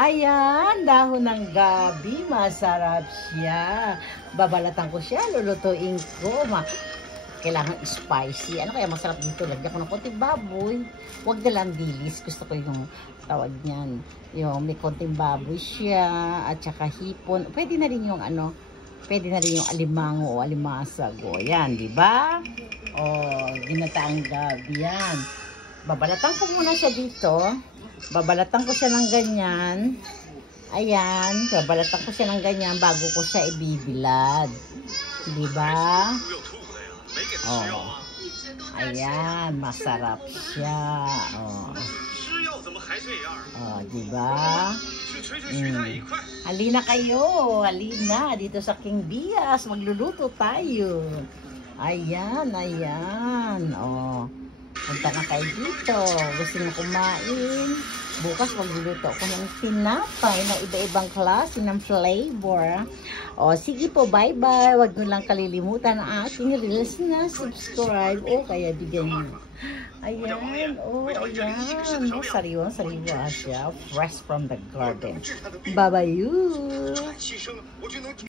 Ayan, dahon ng gabi. Masarap siya. Babalatan ko siya, lulutuin ko. Kailangan spicy. Ano kaya masarap dito? Lagyan ko ng konting baboy. Huwag na lang dilis. Gusto ko yung tawag niyan. Yung may konting baboy siya. At saka hipon. Pwede na rin yung ano. Pwede na rin yung alimango o alimasag. O, yan, di ba? O, ginataang gabi yan. Babalatan ko muna siya dito. Babalatan ko siya ng ganyan. Ayan. Babalatan ko siya ng ganyan bago ko siya ibibilad. Di ba? Oh. Ayan, masarap siya. Oh. Oh, di ba? Halina kayo, halina dito sa King Bias, magluluto tayo. Ayan, ayan. Oh. Punta na kayo dito. Gusto niyo kumain? Bukas magluluto ako ng tinapay na iba-ibang klase ng flavor. O, sige po, bye-bye. Huwag nyo lang kalilimutan ang aking reels na subscribe. O, kaya bigyan nyo. Ayan, o, ayan. O, sariwa siya. Fresh from the garden. Bye-bye you.